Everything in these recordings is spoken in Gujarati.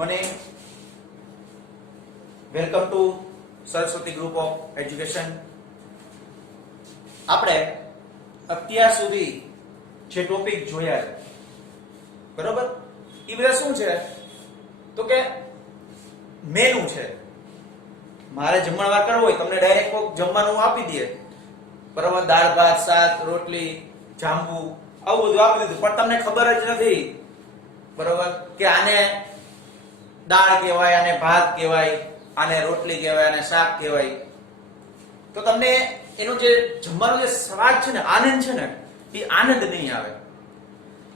morning. Welcome to Saraswati group of education. આપણે અત્યાર સુધી જે ટોપિક જોયા છે બરોબર, એ બધા શું છે તો કે મેનુ છે. મારે જમણવાર કરવો હોય તમને ડાયરેક્ટ કોક જમવાનું આપી દે બરોબર, દાળ ભાત શાક રોટલી જાંબુ આવું બધું આપી દીધું, પણ તમને ખબર જ નથી બરોબર કે આને દાળ કહેવાય, આને ભાત કહેવાય, આને રોટલી કહેવાય, આને શાક કહેવાય. તો તમને એનો જે જમવાનો જે સ્વાદ છે ને, આનંદ છે ને, એ આનંદ નહીં આવે.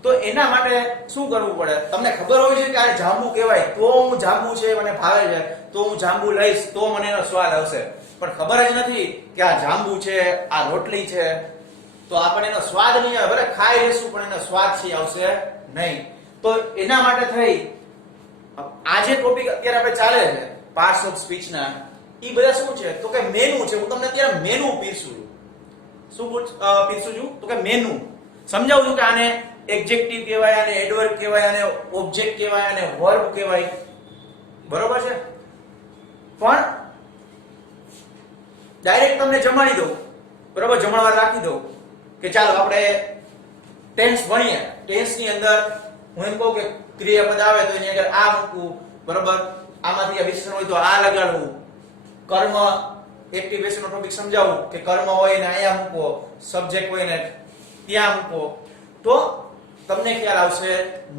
તો એના માટે શું કરવું પડે? તમને ખબર હોય છે કે આ જાંબુ કહેવાય તો હું જાંબુ છે મને ભાવે છે તો હું જાંબુ લઈશ તો મને એનો સ્વાદ આવશે, પણ ખબર જ નથી કે આ જાંબુ છે, આ રોટલી છે, તો આપણને એનો સ્વાદ નહીં આવે. ભલે ખાઈ લેશું પણ એનો સ્વાદ છે આવશે નહીં. તો એના માટે થઈ આ જે ટોપિક અત્યારે આપણે ચાલે છે પાર્ટ્સ ઓફ સ્પીચ ના, એ બધા શું છે તો કે મેનુ છે. હું તમને અત્યારે મેનુ પીરસું છું. શું પીરસું છું તો કે મેનુ સમજાવું છું કે આને એડજેક્ટિવ કહેવાય, આને એડવર્બ કહેવાય, આને ઓબ્જેક્ટ કહેવાય, આને વર્બ કહેવાય, બરોબર છે. પણ ડાયરેક્ટ તમને જમાડી દઉં બરોબર, જમણવાર રાખી દઉં કે ચાલો આપણે ટેન્સ ભણીએ. ટેન્સ ની અંદર હું એમ કહું કે ક્રિયાપદ આવે તો એની આગળ આ મૂકવું બરોબર, આમાંથી આ વિશેષણ હોય તો આ લગાડવું, કર્મ એક્ટિવેશન નો ટોપિક સમજાવું કે કર્મ હોય ને અહીંયા મૂકો, સબ્જેક્ટ હોય ને ત્યાં મૂકો, તો તમને ખ્યાલ આવશે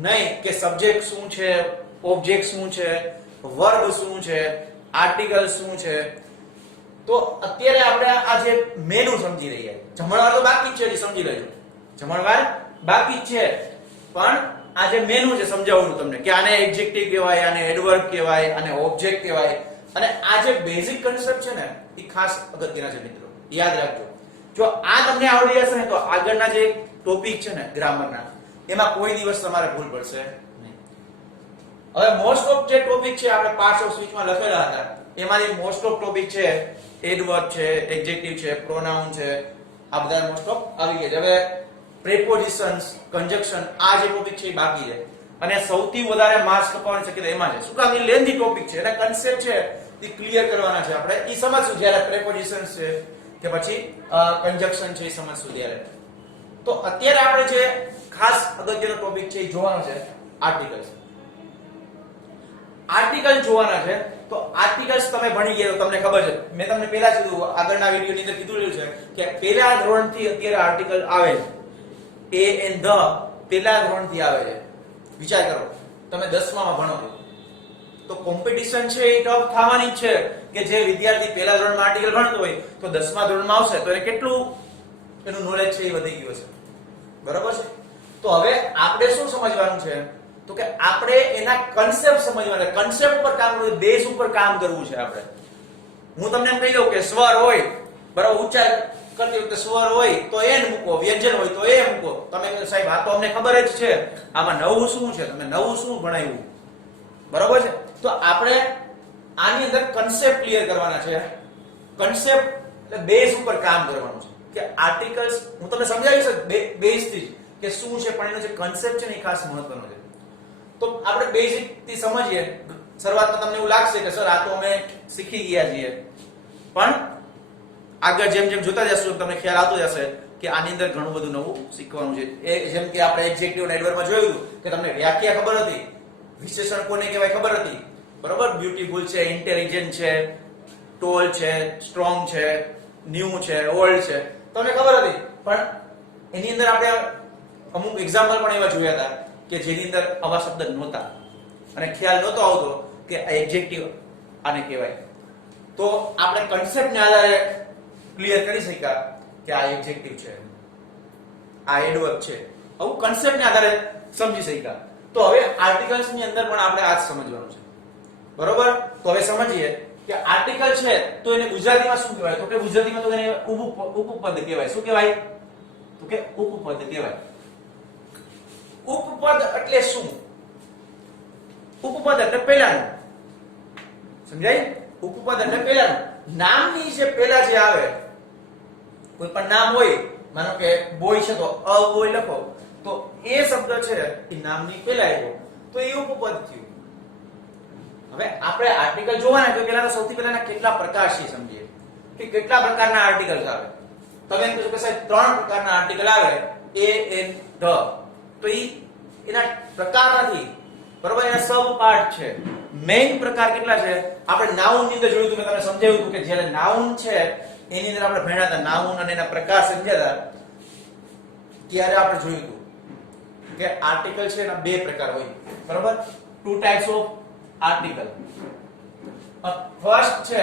નહીં કે સબ્જેક્ટ શું છે, ઓબ્જેક્ટ શું છે, વર્બ શું છે, આર્ટિકલ શું છે. તો અત્યારે આપણે આ જે મેનુ સમજી રહ્યા, જમણવાર તો બાકી જ છે, સમજી લેજો. જમણવાર બાકી જ છે, પણ આ જે મેનુ છે સમજાવું તમને કે આને એડજેક્ટિવ કહેવાય, આને એડવર્બ કહેવાય, આને ઓબ્જેક્ટ કહેવાય. અને આ જે બેઝિક કન્સેપ્ટ છે ને એ ખાસ અગત્યના છે મિત્રો, યાદ રાખજો. જો આ તમને આવડી જશે ને તો આગળના જે ટોપિક છે ને ગ્રામરના, એમાં કોઈ દિવસ તમારે ભૂલ પડશે નહીં. હવે મોસ્ટ ઓફ જે ટોપિક છે આપણે પાર્ટ્સ ઓફ સ્પીચમાં લખેલા હતા, એમાંથી મોસ્ટ ઓફ ટોપિક છે એડવર્બ છે, એડજેક્ટિવ છે, પ્રોનાઉન છે, આ બધા મોસ્ટ ઓફ આવી ગયા છે. હવે પ્રેપોઝિશન્સ, કંજક્શન, આ જે ટોપિક છે એ બાકી છે, અને સૌથી વધારે માર્ક્સ કપાવવાની શક્યતા એમાં છે. શું કામ? એ લેન્ધી ટોપિક છે, એના કન્સેપ્ટ છે એ ક્લિયર કરવાના છે આપણે. એ સમજશું જ્યારે પ્રેપોઝિશન્સ છે કે પછી કંજક્શન છે એ સમજશું ત્યારે. તો અત્યારે આપણે જે ખાસ અગત્યનો ટોપિક છે એ જોવાનો છે આર્ટિકલ્સ. આર્ટિકલ જોવાના છે. તો આર્ટિકલ્સ તમે ભણી ગયા તો તમને ખબર છે, મેં તમને પહેલા જ કીધું, આગળના વિડિયોની અંદર કીધું છે કે પહેલા ધોરણથી અત્યારે આર્ટિકલ આવે છે. એ એન્ડ ધ પહેલા ધોરણથી આવે છે. વિચાર કરો, તમે 10માં ભણો તો કોમ્પિટિશન છે એ ટફ થવાની જ છે કે જે વિદ્યાર્થી પહેલા ધોરણમાં આર્ટિકલ ભણતો હોય તો 10મા ધોરણમાં આવશે તો એને કેટલું એનું નોલેજ છે એ વધી ગયું છે, બરોબર છે. તો હવે આપણે શું સમજવાનું છે તો કે આપણે એના કન્સેપ્ટ સમજવાના, કન્સેપ્ટ પર કામ કરવું, બેઝ ઉપર કામ કરવું છે આપણે. હું તમને એમ કહી દઉં કે સ્વર હોય બરાબર, ઉચ્ચાર કરતી વખતે સ્વર હોય તો એ મૂકો, વ્યંજન હોય તો એ મૂકો. તમે સાહેબ આ તો અમને ખબર જ છે, આમાં નવું શું છે, તમે નવું શું ભણાવ્યું, બરોબર છે. તો આપણે આની અંદર કન્સેપ્ટ ક્લિયર કરવાના છે. કન્સેપ્ટ એટલે બેઝ ઉપર કામ કરવાનું છે કે આર્ટિકલ્સ હું તમને સમજાવીશ બેઝ થી કે શું છે, પણ એનો જે કન્સેપ્ટ છે ને એ ખાસ મહત્વનો છે. તો આપણે બેઝિક થી સમજીએ. શરૂઆતમાં તમને એવું લાગશે કે સર આ તો અમે શીખી ગયા છીએ, પણ આગળ જેમ જેમ જોતા જશું તમને ખ્યાલ આવતો જશે કે આની અંદર ઘણું બધું નવું શીખવાનું છે. એ જેમ કે આપણે એડજેક્ટિવ અને એડવર્બમાં જોયું કે તમને વ્યાખ્યા ખબર હતી, વિશેષણ કોને કહેવાય ખબર હતી, બરોબર. બ્યુટીફુલ છે, ઇન્ટેલિજન્ટ છે, ટોલ છે, સ્ટ્રોંગ છે, ન્યૂ છે, ઓલ્ડ છે, તમને ખબર હતી. પણ એની અંદર આપણે અમુક એક્ઝામ્પલ પણ એવા જોયા હતા કે જેની અંદર આવા શબ્દ નહોતા અને ખ્યાલ નહોતો આવતો કે આ એડજેક્ટિવ આને કહેવાય. તો આપણે કન્સેપ્ટને આધારે ક્લિયર કરી શક્યા કે આ એડજેક્ટિવ છે, આ એડવર્બ છે, આવું કન્સેપ્ટને આધારે સમજી શક્યા. તો હવે આર્ટિકલ્સ ની અંદર પણ આપણે આ જ સમજવાનું છે, બરોબર. તો હવે સમજીએ કે આર્ટિકલ છે તો એને ગુજરાતીમાં શું કહેવાય તો કે ગુજરાતીમાં તો એને ઉપપદ કહેવાય. શું કહેવાય તો કે ઉપપદ કહેવાય. ઉપપદ એટલે શું? ઉપપદ એટલે પહેલાનું, સમજાય? ઉપપદ એટલે પહેલાનું, નામની જે પહેલા જે આવે, કોઈ પણ નામ હોય, માનો કે બોય છે તો અ બોય લખો તો એ શબ્દ છે એ નામની પહેલા આવ્યો તો એ ઉપપદ થયું. હવે આપણે આર્ટિકલ જોવાના તો પહેલા તો સૌથી પહેલા કેટલા પ્રકાર છે સમજીએ કે કેટલા પ્રકારના આર્ટિકલ્સ આવે. તમે એમ કહો કે સાહેબ 3 પ્રકારના આર્ટિકલ આવે એ એન ધ, તો એના પ્રકાર નથી બરોબર, એના સબ પાર્ટ છે. મેઇન પ્રકાર કેટલા છે આપણે નાઉન ની અંદર જોયું હતું, મેં તમને સમજાવ્યું હતું કે જ્યારે નાઉન છે એની અંદર આપણે ભણ્યા હતા નાઉન અને એના પ્રકાર સમજ્યા હતા ત્યારે આપણે જોયું હતું કે આર્ટિકલ છે એના 2 પ્રકાર હોય બરોબર. 2 ટાઈપ્સ ઓફ આર્ટિકલ. ફર્સ્ટ છે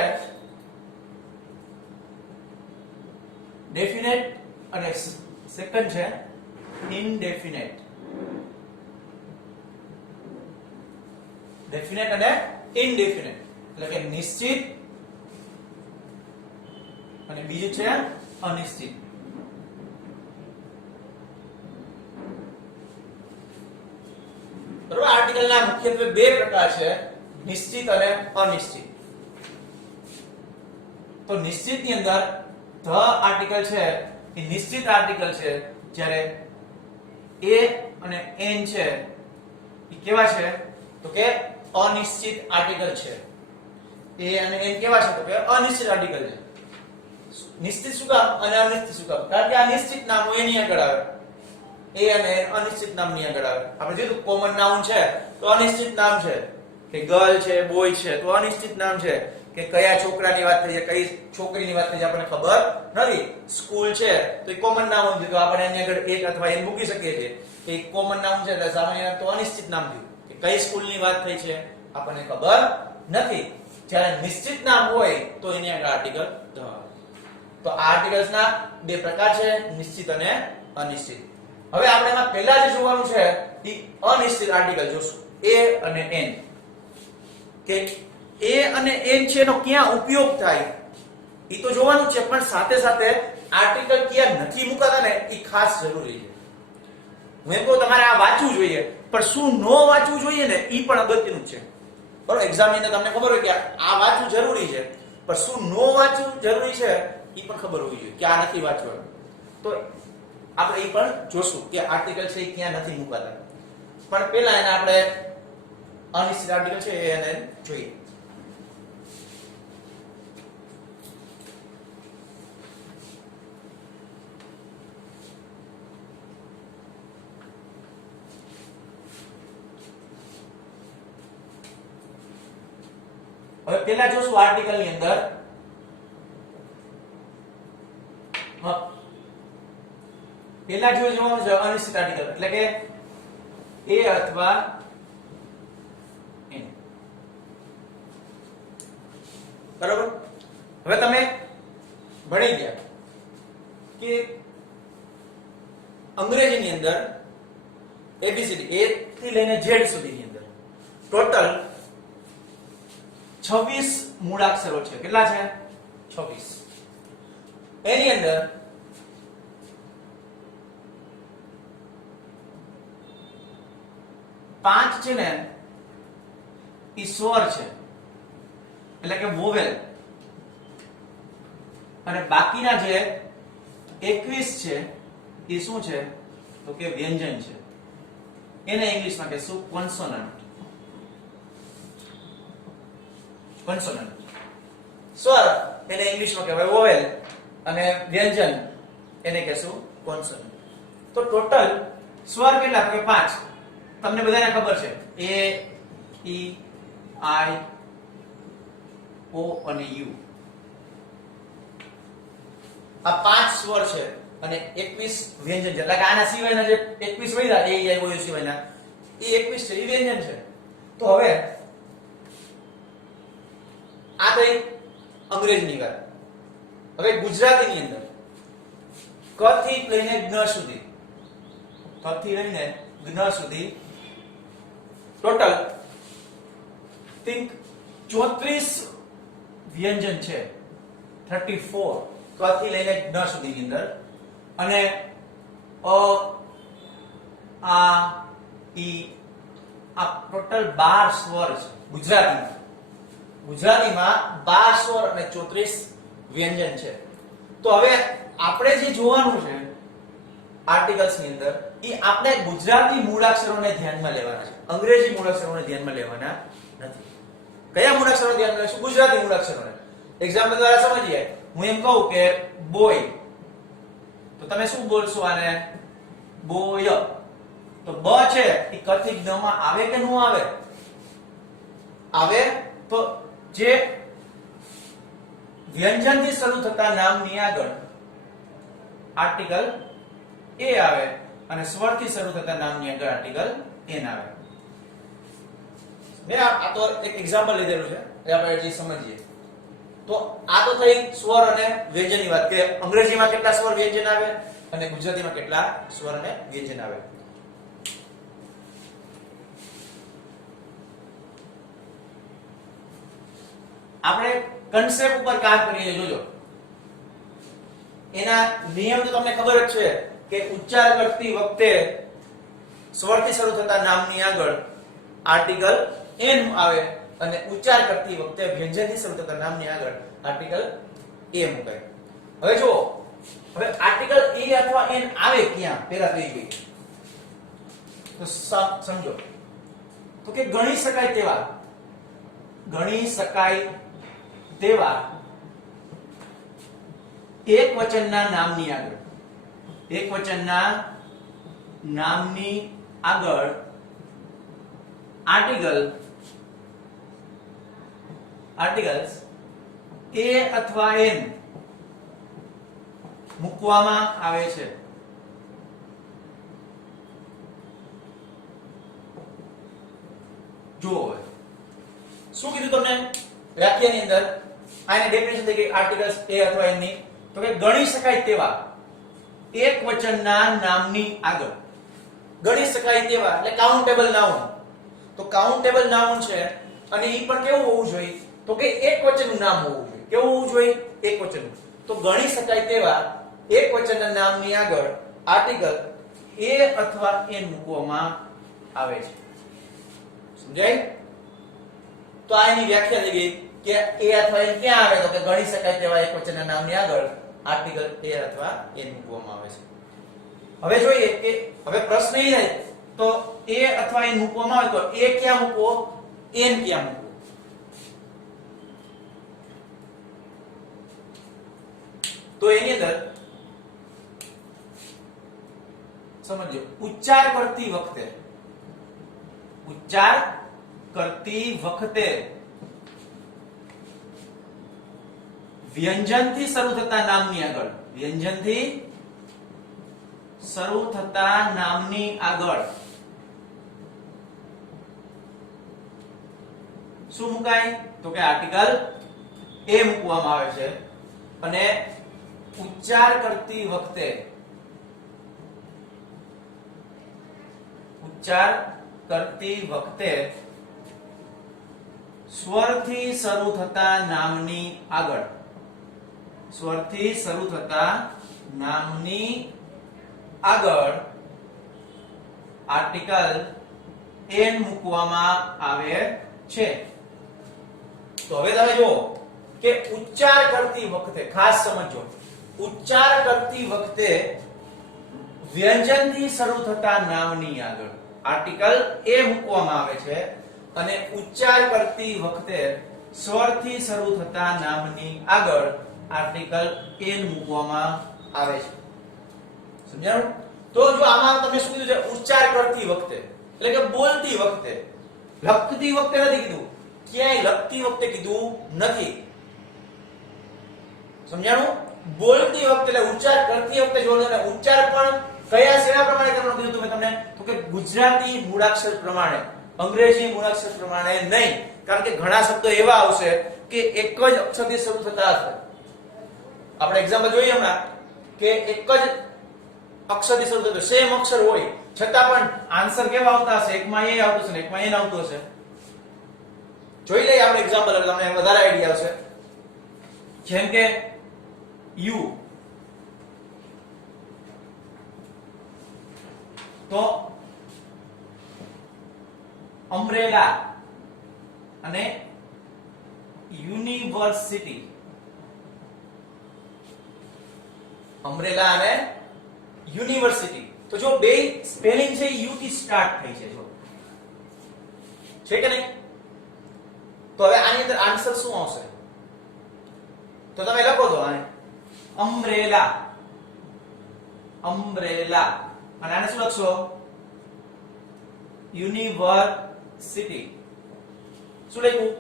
ડેફિનેટ અને સેકન્ડ છે ઇનડેફિનેટ. ડેફિનેટ અને ઇનડેફિનેટ એટલે કે નિશ્ચિત અને બીજું છે અનિશ્ચિત. બરોબર. આર્ટિકલના મુખ્યત્વે 2 પ્રકાર છે, નિશ્ચિત અને અનિશ્ચિત. તો નિશ્ચિત ની અંદર ધ આર્ટિકલ છે એ નિશ્ચિત આર્ટિકલ છે, જ્યારે એ અને એન છે એ કેવા છે તો કે અનિશ્ચિત આર્ટિકલ છે. એ અને એન કેવા છે તો કે અનિશ્ચિત આર્ટિકલ છે. નિશ્ચિત શું કામ અને અનિશ્ચિત શું કામ? કારણ કે આ નિશ્ચિત નામ એની આગળ આવે, એ અને અનિશ્ચિત નામની આગળ આવે. આપણે જોયું કોમન નાઉન છે તો અનિશ્ચિત નામ છે, કે ગર્લ છે, બોય છે તો અનિશ્ચિત નામ છે, કે કયા છોકરાની વાત થઈ છે કઈ છોકરીની વાત થઈ છે આપણને ખબર નથી. સ્કૂલ છે તો એ કોમન નામ છે તો આપણે એની આગળ એક અથવા એન મૂકી શકીએ છીએ. એ કોમન નામ છે એટલે સામાન્ય નામ તો અનિશ્ચિત નામ થયું, કે કઈ સ્કૂલની વાત થઈ છે આપણને ખબર નથી. જ્યારે નિશ્ચિત નામ હોય તો એની આગળ આર્ટિકલ ધ આવે. તો આ આર્ટિકલ્સના 2 પ્રકાર છે, નિશ્ચિત અને અનિશ્ચિત. હવે આપણે એમાં પહેલા જે જોવાનું છે એ અનિશ્ચિત આર્ટિકલ જોશું, એ અને એન. કે એ અને એન છે એનો ક્યાં ઉપયોગ થાય એ તો જોવાનું છે, પણ સાથે સાથે આર્ટિકલ ક્યાં નથી મુકાતા ને એ ખાસ જરૂરી છે. હું એમ કહું તમારે આ વાંચવું જોઈએ, પણ શું નો વાંચવું જોઈએ ને એ પણ અગત્યનું છે બરોબર. એક્ઝામ ની અંદર તમને ખબર હોય કે આ વાંચવું જરૂરી છે, પણ શું નો વાંચવું જરૂરી છે એ પણ ખબર હોવી જોઈએ કે આ નથી વાંચવાનું. તો આપણે એ પણ જોશું કે આર્ટિકલ છે એ ક્યાં નથી મુકાતા. પણ પહેલા એને આપણે અનિશ્ચિત આર્ટિકલ છે એને જોઈએ. હવે પહેલા જોશું આર્ટિકલ ની અંદર પહેલા જોવાનું છે અનિશ્ચિત આર્ટિકલ એટલે કે એ અથવા એન. બરાબર. હવે તમે ભણી ગયા કે અંગ્રેજીની અંદર એબીસીડી એ થી લઈને ઝેડ સુધીની અંદર ટોટલ 26 મૂળાક્ષરો છે. કેટલા છે? 26. એની અંદર પાંચ છે ને ઈ સ્વર છે એટલે કે વોવેલ, અને બાકીના જે 21 છે એ શું છે તો કે વ્યંજન છે. એને ઇંગ્લિશમાં કહેશું કોન્સોનન્ટ. કોન્સોનન્ટ સ્વર એને ઇંગ્લિશમાં કહેવાય વોવેલ, અને વ્યંજન એને કહેશું કોન્સોનન્ટ. તો ટોટલ સ્વર કેટલા તો કે 5. તમને બધાને ખબર છે એ ઈ આઈ ઓ અને યુ આ 5 સ્વર છે અને 21 વ્યંજન છે. એટલે કે આના સિવાયના જે 21 વધ્યા એ આઈ ઓ યુ સિવાયના એ 21 છે એ વ્યંજન છે. તો હવે આ તો અંગ્રેજીની વાત. હવે ગુજરાતીની અંદર ક થી લઈને જ્ઞ સુધી, ક થી લઈને જ્ઞ સુધી ટોટલ think 34 વ્યંજન છે. 34 ક થી લઈને જ્ઞ સુધીની અંદર, અને અ આ ઈ આ ટોટલ 12 સ્વર છે ગુજરાતીમાં. ગુજરાતીમાં 12 સ્વર અને 34 વ્યંજન છે. તો હવે આપણે જે જોવાનું છે આર્ટિકલ્સ ની અંદર એ આપણે ગુજરાતી મૂળાક્ષરોને ધ્યાનમાં લેવાના છે, અંગ્રેજી મૂળાક્ષરોને ધ્યાનમાં લેવાના નથી. કયા મૂળાક્ષરો ધ્યાન રાખીશું? ગુજરાતી મૂળાક્ષરોને. એક્ઝામ્પલ દ્વારા સમજીએ. હું એમ કહું કે બોય, તો તમે શું બોલશો આને? બોય. તો બ છે એ ક થી ગ માં આવે કે ન આવે? આવે. તો જે વ્યંજનથી શરૂ થતા નામની આગળ આર્ટિકલ એ આવે અને સ્વરથી શરૂ થતા નામની આગળ આર્ટિકલ એન આવે. મે આ તો એક એક્ઝામ્પલ લીધેલું છે એટલે આપણે જે સમજીએ. તો આ તો થઈ સ્વર અને વ્યંજનની વાત કે અંગ્રેજીમાં કેટલા સ્વર વ્યંજન આવે અને ગુજરાતીમાં કેટલા સ્વર અને વ્યંજન આવે. આપણે કન્સેપ્ટ ઉપર કામ કરીએ. જોજો એના નિયમ તો તમને ખબર જ છે કે ઉચ્ચાર કરતી વખતે સ્વરથી શરૂ થતા નામની આગળ આર્ટિકલ એન આવે અને ઉચ્ચાર કરતી વખતે વ્યંજનથી શરૂ થતા નામની આગળ આર્ટિકલ એ મુકાય. હવે જો હવે આર્ટિકલ એ અથવા એન આવે ક્યાં પહેલા તો એ જોઈએ. તો સમજો તો કે ગણી શકાય તેવા એક વચનના નામની આગળ આર્ટિકલ્સ એ અથવા એન મૂકવામાં આવે છે. જો શું કીધું તમને વ્યાખ્યાની અંદર? આની ડેફિનેશન થઈ ગઈ આર્ટિકલ્સ એ અથવા એન ની. તો કે ગણી શકાય તેવા એક વચનના નામની આગળ. ગણી શકાય તેવા એટલે કાઉન્ટેબલ નાઉન. તો કાઉન્ટેબલ નાઉન છે અને ઈ પણ કેવું હોવું જોઈએ? તો કે એક વચનનું નામ હોવું જોઈએ. કેવું હોવું જોઈએ? એક વચનનું. તો ગણી શકાય તેવા એક વચનના નામની આગળ આર્ટિકલ એ અથવા એન મૂકવામાં આવે છે. સમજાય? તો આ એની વ્યાખ્યા થઈ ગઈ કે એ અથવા એન ક્યાં આવે? તો કે ગણી શકાય તેવા એક વચનના નામની આગળ આર્ટિકલ એ અથવા એન મૂકવામાં આવે છે. હવે જોઈએ કે હવે પ્રશ્ન એ થાય તો એ અથવા એન મૂકવામાં આવે તો એ ક્યાં મૂકવો, એન ક્યાં મૂકવો? તો એની અંદર સમજો ઉચ્ચાર કરતી વખતે વ્યંજનથી શરૂ થતા નામની આગળ શું મુકાય? તો કે આર્ટિકલ એ મૂકવામાં આવે છે. અને ઉચ્ચાર કરતી વખતે સ્વરથી શરૂ થતા નામની આગળ આર્ટિકલ એન મૂકવામાં આવે છે. તો હવે તમે જુઓ કે ઉચ્ચાર કરતી વખતે ખાસ સમજો, ઉચ્ચાર કરતી વખતે વ્યંજનથી શરૂ થતા નામની આગળ આર્ટિકલ એ મૂકવામાં આવે છે અને ઉચ્ચાર કરતી વખતે સ્વરથી શરૂ થતા નામની આગળ આર્ટિકલ એન મૂકવામાં આવે છે. સમજાયું? તો જો આમાં તમે શું કીધું છે? ઉચ્ચાર કરતી વખતે એટલે કે બોલતી વખતે. લખતી વખતે નથી કીધું, ક્યાંય લખતી વખતે કીધું નથી. સમજાણું? બોલતી વખતે એટલે ઉચ્ચાર કરતી વખતે જોડો. અને ઉચ્ચાર પણ કયા શેના પ્રમાણે કરવાનું કીધું મેં તમને? તો કે ગુજરાતી મૂળાક્ષર પ્રમાણે, અંગ્રેજી મૂળાક્ષર પ્રમાણે નહીં. કારણ કે ઘણા શબ્દો એવા આવશે કે એક જ અક્ષરથી શરૂ થતા હશે. આપણે એક્ઝામ્પલ જોઈએ હમણાં કે એક જ અક્ષરથી શરૂ થતો સેમ અક્ષર હોય છતાં પણ આન્સર કેવા આવતા હશે? એકમાં એ આવતું હશે ને એકમાં એન આવતું હશે. જોઈ લઈએ આપણે એક્ઝામ્પલ એટલે તમને વધારે આઈડિયા આવશે. જેમ કે યુ, તો અમ્બ્રેલા અને યુનિવર્સિટી. અમ્બ્રેલા અને યુનિવર્સિટી. તો જો બે સ્પેલિંગ છે યુ થી સ્ટાર્ટ થઈ છે. જો છે કે નહીં? તો હવે આની અંદર આન્સર શું આવશે? તો તમે લખો તો આને અમ્બ્રેલા, અમ્બ્રેલા, અને આને શું લખશો? યુનિવર્સિટી. શું લખ્યું?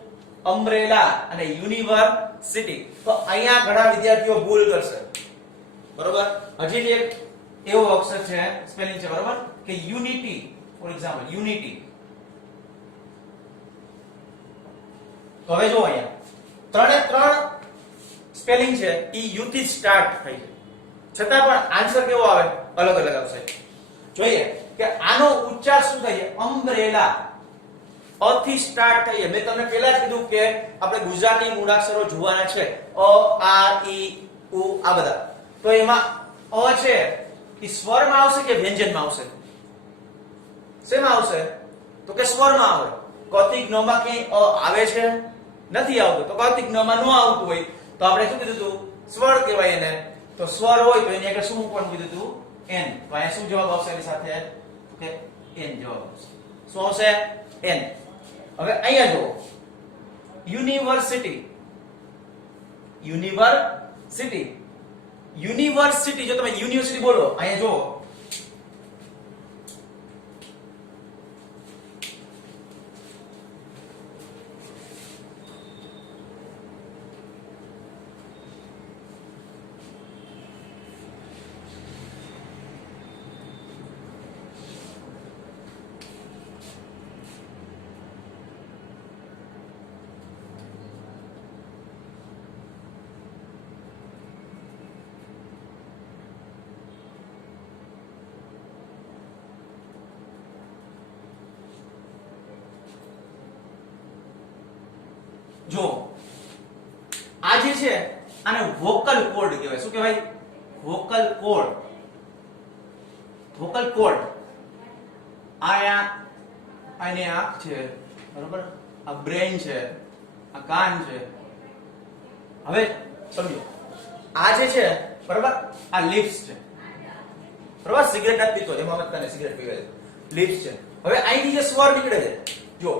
અમ્બ્રેલા અને યુનિવર્સિટી. તો અહીંયા ઘણા વિદ્યાર્થીઓ ભૂલ કરશે, બરોબર? હજી એક એવો અક્ષર છે, સ્પેલિંગ છે, બરોબર, કે યુનિટી. For example unity. તો હવે જો અહીંયા ત્રણે ત્રણ સ્પેલિંગ છે ઈ યુ થી સ્ટાર્ટ થઈ છે, છતાં પણ આન્સર કેવો આવે? અલગ અલગ આવશે. જોઈએ કે આનો ઉચ્ચાર શું થાય છે? અમ્બ્રેલા. અ થી સ્ટાર્ટ થઈ છે. મેં તમને પહેલા જ કીધું કે આપણે ગુજરાતી મૂળાક્ષરો જોવાના છે, અ, આ, ઈ, ઉ, આ બધા. તો એમાં અ છે ઈ સ્વરમાં આવશે કે વ્યંજનમાં આવશે? શેમાં આવશે? તો કે સ્વરમાં આવે. કૌતિક ન માં કે અ આવે છે? નથી આવતું. તો કૌતિક ન માં ન આવતું હોય તો આપણે શું કીધું હતું? સ્વર કહેવાય એને. તો સ્વર હોય તો એની આગળ શું મૂકવાનું કીધું હતું? એન. તો અહીંયા શું જવાબ આવશે એની સાથે? કે એન જવાબ આવશે. શું આવશે? એન. હવે અહીંયા જુઓ, યુનિવર્સિટી, યુનિવર્સિટી, યુનિવર્સિટી. જો તમે યુનિવર્સિટી બોલો, અહીંયા જુઓ જો આ જે છે આને વોકલ કોડ કહેવાય. શું કહેવાય? Vocal code. Vocal code. આની આંખ છે, બરોબર, આ બ્રેન છે, આ કાન છે. હવે સમજો, આ જે છે, બરોબર, આ લિપ્સ છે, બરોબર. સિગરેટ નથી પીતો, એમાં મત તને સિગરેટ પીવે છે, લિપ્સ છે. હવે અહીંથી જે સ્વર નીકળે છે, જો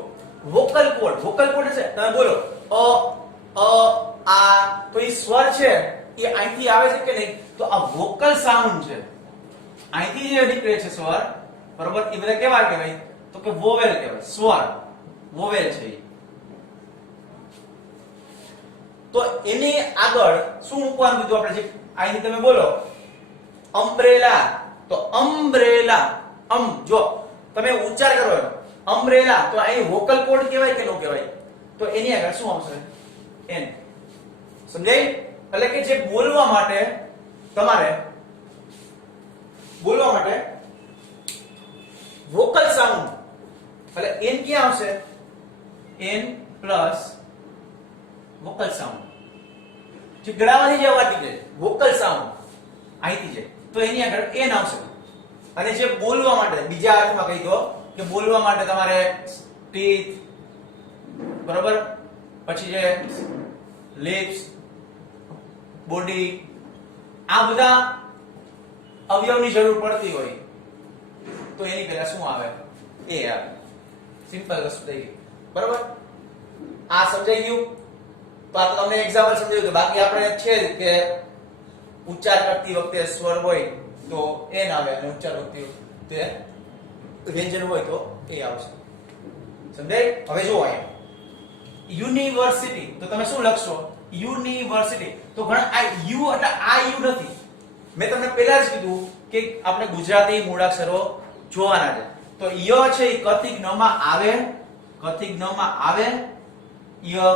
વોકલ કોડ. વોકલ કોડ છે, તમે બોલો અ, આ, તો એ સ્વર છે એ અહીંથી આવે છે કે નહીં? તો આ વોકલ સાઉન્ડ છે, અહીંથી જે નીકળે છે સ્વર, બરોબર, એ બધા કેવા કહેવાય? તો કે વોવેલ કહેવાય. સ્વર વોવેલ છે. તો એની આગળ શું મૂકવાનું કીધું આપણે? જે અહીંથી તમે બોલો અમ્બ્રેલા, તો અમ્બ્રેલા, જો તમે ઉચ્ચાર કરો અમ્બ્રેલા, તો અહીં વોકલ કોડ કહેવાય કે ન કહેવાય? તો એની આગળ શું આવશે? એન. સમજાય? એટલે કે જે બોલવા માટે તમારે બોલવા માટે વોકલ સાઉન્ડ, એટલે એન ક્યાં આવશે? N plus vocal sound. જે ગળામાંથી જે અવાજ નીકળે વોકલ સાઉન્ડ અહીંથી છે, તો એની આગળ એન આવશે. અને જે બોલવા માટે, બીજા અર્થમાં કહી દો કે બોલવા માટે તમારે ટીથ, બરોબર, પછી જે લિપ્સ, બોડી, આ બધા અવયવની જરૂર પડતી હોય તો એની પહેલા શું આવે? એ આવે. સિમ્પલ વસ્તુ થઈ ગઈ, બરોબર. આ સમજાઈ ગયું? તો આ તમને એક્ઝામ્પલ સમજાયું કે બાકી આપણે છે જ કે ઉચ્ચાર કરતી વખતે સ્વર હોય તો એન આવે અને ઉચ્ચાર કરતી વખતે વ્યંજન હોય તો એ આવશે. સમજાય? હવે જો અહીંયા યુનિવર્સિટી, તો તમે શું લખશો? યુનિવર્સિટી. તો ઘણા આ યુ એટલે આ યુ નથી. મેં તમને પહેલા જ કીધું કે આપણે ગુજરાતી મૂળાક્ષરો જોવાના છે. તો ય છે એ કતિક ન માં આવે, કતિક ન માં આવે ય,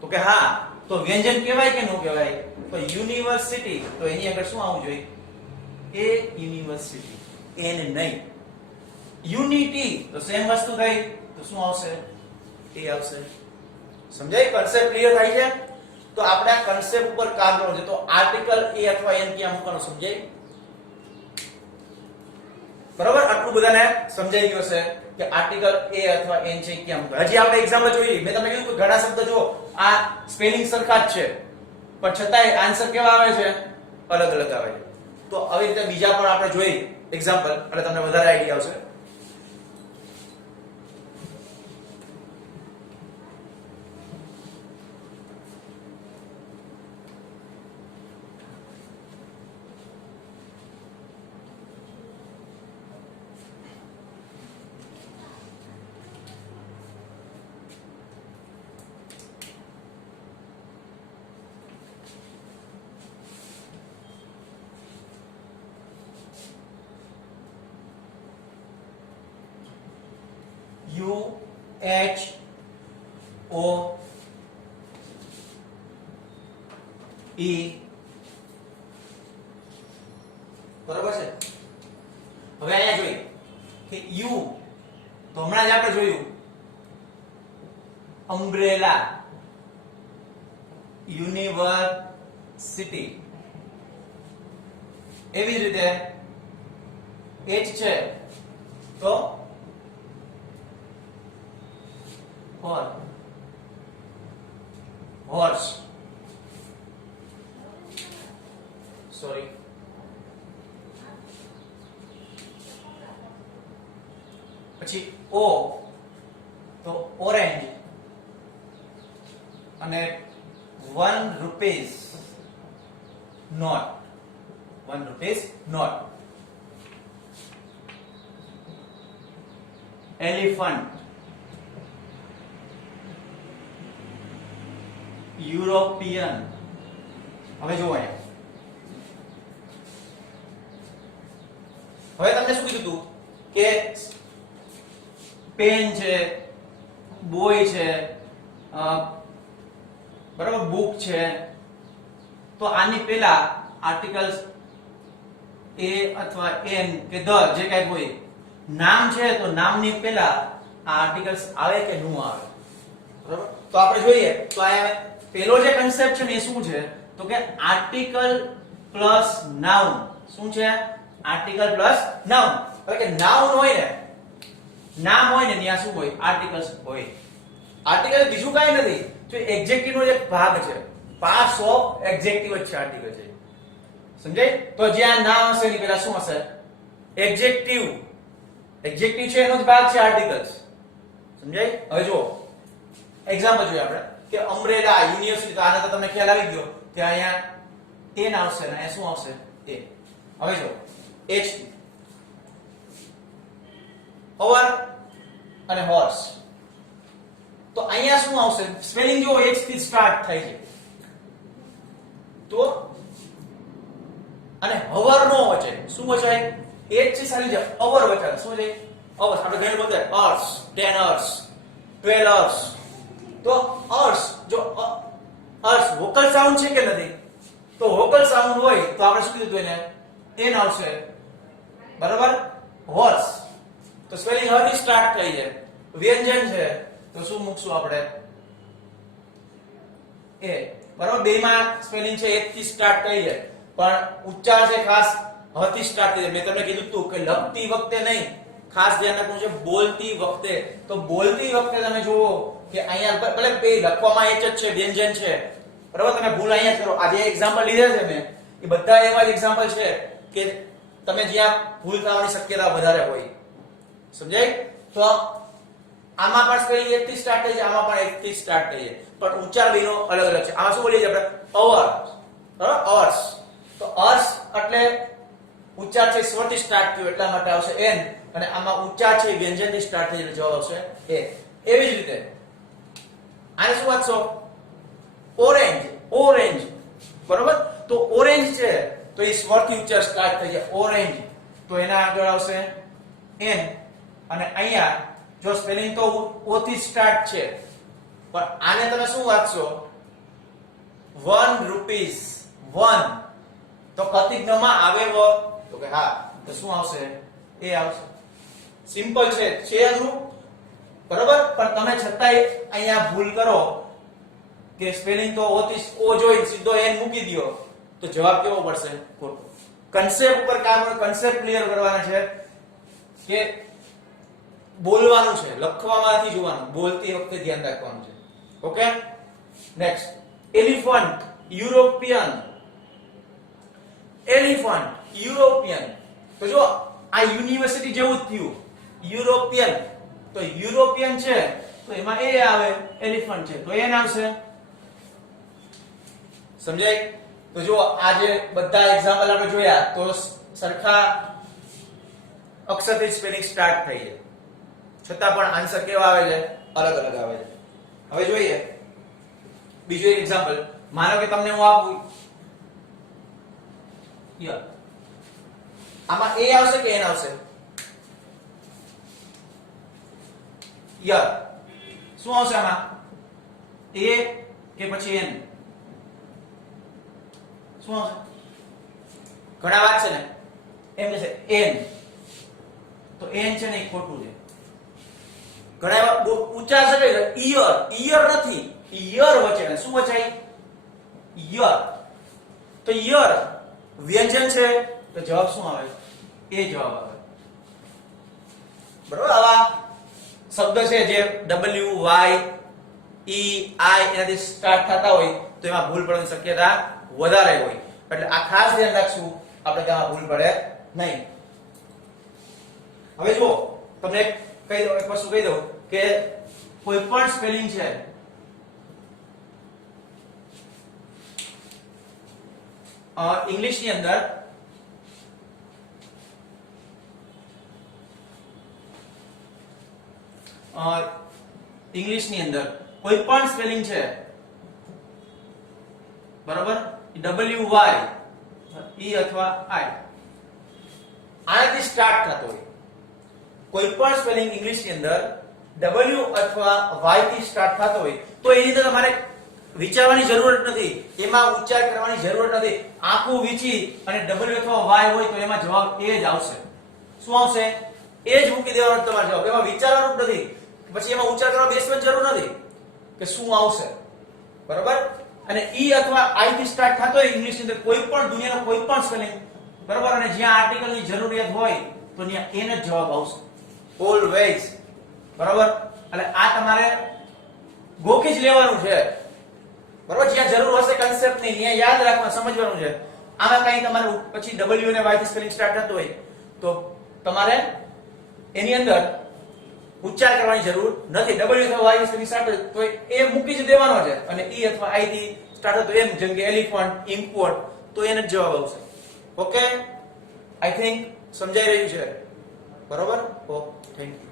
તો કે હા, તો વ્યંજન કહેવાય કે ન કહેવાય? તો યુનિવર્સિટી, તો એની આગળ શું આવવું જોઈએ? એ યુનિવર્સિટી, એન નહીં. યુનિટી, તો સેમ વસ્તુ થઈ, તો શું આવશે? એ આવશે. સમજાય? કન્સેપ્ટ ક્લિયર થાય છે? તો આપણે આ કન્સેપ્ટ ઉપર કામ કરવું છે. તો આર્ટિકલ એ અથવા એન ક્યાં મૂકવાનું સમજાય? બરોબર? આટલું બધાને સમજાઈ ગયું છે કે આર્ટિકલ એ અથવા એન છે ક્યાં મૂકવાનું. હજી આપણે એક્ઝામ્પલ જોઈ, મેં તમને કીધું કે ઘણા શબ્દ જો આ સ્પેલિંગ સરખા જ છે પણ છતાંય આન્સર કેવા આવે છે? અલગ અલગ આવે છે. તો આવી રીતે બીજા પણ આપણે જોઈ એક્ઝામ્પલ, એટલે તમને વધારે આઈડિયા આવશે. H O E બરાબર છે. હવે અહીંયા જોઈએ કે U તો હમણાં જ આપણે જોયું અમ્બ્રેલા યુનિવર્સિટી એવી જ રીતે H છે તો હોર્સ સોરી પછી O તો ઓરેન્જ અને 1 rupees note 1 rupees note elephant European હવે જુઓ અહીંયા હવે તમને શું કીધું તું કે પેન છે બોય છે બરાબર બુક છે તો આની પહેલા આર્ટિકલ્સ એ અથવા એન કે ધ જે કઈ હોય નામ છે તો નામની પહેલા આ આર્ટિકલ્સ આવે કે નું આવે બરાબર તો આપણે જોઈએ તો આ પહેલો જે કન્સેપ્ટ છે ને એ શું છે તો કે આર્ટિકલ પ્લસ નાઉન શું છે આર્ટિકલ પ્લસ નાઉન એટલે કે નાઉન હોય ને નામ હોય ને ત્યાં શું હોય આર્ટિકલ્સ હોય આર્ટિકલ બીજું કાઈ નથી તો એડજેક્ટિવ નો એક ભાગ છે પાર્ટ્સ ઓફ એડજેક્ટિવ જ છે આર્ટિકલ છે સમજાય તો જ્યાં નામ હશે એની પહેલા શું હશે એડજેક્ટિવ એડજેક્ટિવ છે એનો જ ભાગ છે આર્ટિકલ્સ સમજાય હવે જો એક્ઝામ્પલ જોઈએ આપણે કે અમ્બ્રેલા યુનિવર્સિટી તો આને તો તમને ખ્યાલ આવી ગયો કે અહીંયા એન આવશે ને અહીંયા શું આવશે એ હવે જો H ઓવર અને હોર્સ તો અહીંયા શું આવશે સ્પેલિંગ જો H થી સ્ટાર્ટ થાય છે તો અને હવર નો વચે શું વચાય H થી સારી છે અવર વચાય શું છે અવર આપણે ઘણી બધે hours 10 hours 12 hours તો hours જો hours વોકલ સાઉન્ડ છે કે નથી તો વોકલ સાઉન્ડ હોય તો આપણે શું કીધું એને એન આવશે બરાબર હોર્સ તો સ્પેલિંગ હ થી સ્ટાર્ટ થઈ છે વ્યંજન છે તો શું મૂકશું આપણે એ બરાબર બે માં સ્પેલિંગ છે એક થી સ્ટાર્ટ થઈ છે પણ ઉચ્ચાર છે ખાસ હ થી સ્ટાર્ટ થઈ છે મેં તમને કીધું તું કે લખતી વખતે નહીં ખાસ ધ્યાન રાખવું છે બોલતી વખતે તો બોલતી વખતે તમે જુઓ કે અહીંયા ભલે બે લખવામાં એક જ છે વ્યંજન છે બરાબર તમે ભૂલ અહીંયા જ કરો આજે એક્ઝામ્પલ લીધા છે મેં એ બધા એવા જ એક્ઝામ્પલ છે કે તમે જ્યાં ભૂલ થવાની શક્યતા વધારે હોય સમજાય તો આમાં પણ સ્પેલિંગ એક થી સ્ટાર્ટ થઈ છે આમાં પણ એક થી સ્ટાર્ટ થઈ છે પણ ઉચ્ચાર બેનો અલગ અલગ છે આમાં શું બોલીએ છીએ આપણે અવર બરાબર અવર્સ તો અર્સ એટલે ઉચ્ચાર છે સ્વરથી સ્ટાર્ટ થયો એટલા માટે આવશે એન અને આમાં ઉચ્ચાર છે વ્યંજનથી સ્ટાર્ટ થઈ એટલે જવાબ આવશે એ એવી જ રીતે આને શું વાંચશો ઓરેન્જ ઓરેન્જ બરાબર તો ઓરેન્જ છે તો એ સ્વરથી ઉચ્ચાર સ્ટાર્ટ થઈ જાય ઓરેન્જ તો એના આગળ આવશે એન અને અહીંયા જો સ્પેલિંગ તો ઓ થી સ્ટાર્ટ છે પણ આને તમે શું વાંચશો 1 રૂપીસ 1 તો કતિજ્ઞમાં આવે વ તો કે હા તો શું આવશે એ આવશે સિમ્પલ છે અઘરું બરાબર પણ તમે છતાંય અહીંયા ભૂલ કરો કે સ્પેલિંગ તો ઓ થી ઓ જોઈ સીધો એન મૂકી દયો તો જવાબ કેવો પડશે ખોટો કન્સેપ્ટ ઉપર કામ કન્સેપ્ટ ક્લિયર કરવાના છે કે બોલવાનું છે લખવામાંથી જોવાનું બોલતી વખતે ધ્યાન રાખવાનું છે okay next elephant European elephant European તો જો આ યુનિવર્સિટી જેવું જ થયું યુરોપિયન તો યુરોપિયન છે તો એમાં એ આવે એલિફન્ટ છે તો એન આવશે સમજાય તો જો આજે બધા એક્ઝામ્પલ આપણે જોયા તો સરખા અક્ષરથી સ્પેલિંગ સ્ટાર્ટ થઈ છે છતાં પણ આન્સર કેવા આવે છે અલગ અલગ આવે છે હવે જોઈએ બીજું એક એક્ઝામ્પલ માનો કે તમને હું આપું યર આમાં એ આવશે કે એન આવશે યર શું આવશે આમાં? A કે પછી N? શું આવશે? ઘણા વાત છે ને એમ કહેશે N, તો N છે ને એ ખોટું છે. ઘણા એવા ઊંચા છે ઈયર, ઈયર નથી, ઈયર વચ્ચે શું વચાય? ઈયર. તો ઈયર વ્યંજન છે તો જવાબ શું આવે? એ જવાબ આવે. બરોબર. આવા શબ્દ છે જે W Y E I એનાથી સ્ટાર્ટ થતા હોય તો એમાં ભૂલ પડવાની શક્યતા વધારે હોય, એટલે આ ખાસ ધ્યાન રાખશું આપણે કે આમાં ભૂલ પડે નહીં. હવે જુઓ, તમને કહી દઉં, એક વસ્તુ કહી દઉં કે કોઈ પણ સ્પેલિંગ છે ઇંગ્લિશ ની અંદર કોઈ પણ સ્પેલિંગ છે બરોબર, W Y E અથવા I આનાથી સ્ટાર્ટ થતો હોય. કોઈ પણ સ્પેલિંગ ઇંગ્લિશ ની અંદર W અથવા Y થી સ્ટાર્ટ થતો હોય તો એની અંદર તમારે વિચારવાની જરૂર નથી, એમાં ઉચ્ચાર કરવાની જરૂર નથી. આખું વિચી અને W અથવા Y હોય તો એમાં જવાબ એ જ આવશે. શું આવશે? એ જ મૂકી દેવાનો તમારો જવાબ, એમાં વિચારવાનું જ નથી. પછી એમાં ઉચ્ચાર કરવા બેસવાની જરૂર નથી કે શું આવશે. બરોબર. અને E અથવા I થી સ્ટાર્ટ થતો હોય ઇંગ્લિશ ની અંદર કોઈ પણ દુનિયાનો કોઈ પણ સ્પેલિંગ, બરોબર, અને જ્યાં આર્ટિકલ ની જરૂરિયાત હોય તો ત્યાં એને જ જવાબ આવશે ઓલવેઝ. બરોબર. એટલે આ તમારે ગોખી જ લેવાનું છે. બરોબર. જ્યાં જરૂર હશે કન્સેપ્ટ ની ત્યાં યાદ રાખવાનું, સમજવાનું છે. આમાં કઈ તમારે પછી W અને Y થી સ્પેલિંગ સ્ટાર્ટ થતો હોય તો તમારે એની અંદર ઉચ્ચાર કરવાની જરૂર નથી. W અથવા Y થી સ્પેલિંગ સ્ટાર્ટ હોય તો એ મૂકી જ દેવાનો છે, અને E અથવા I થી સ્ટાર્ટ થતો એમ, જેમ કે એલિફન્ટ, ઇમ્પોર્ટ, તો એને જ જવાબ આવશે. ઓકે, આઈ થિંક સમજાઈ રહ્યું છે. બરોબર. Okay, thank you.